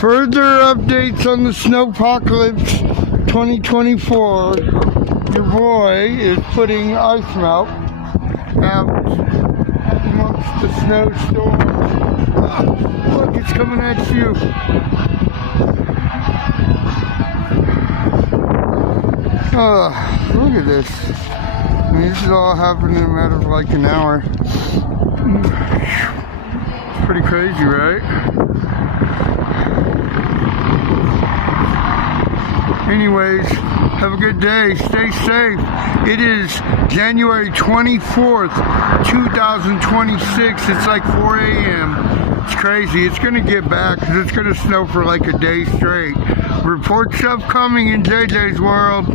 Further updates on the Snowpocalypse 2024. Your boy is putting ice melt out amongst the snowstorm. Oh, look, it's coming at you. Oh, look at this. I mean, this is all happening in a matter of like an hour. It's pretty crazy, right? Anyways, have a good day. Stay safe. It is January 24th, 2026. It's like 4 a.m. It's crazy. It's going to get back because it's going to snow for like a day straight. Report stuff coming in JJ's world.